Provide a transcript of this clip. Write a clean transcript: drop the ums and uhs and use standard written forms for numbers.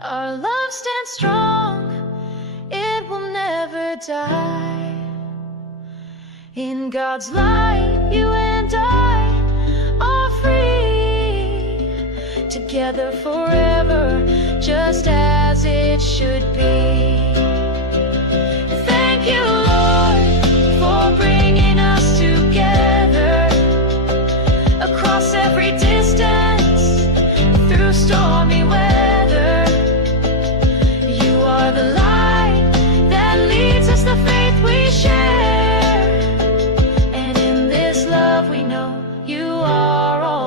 Our love stands strong, it will never die. In God's light, you and I are free, together forever, just as it should be. Thank you, Lord, for bringing us together across every day.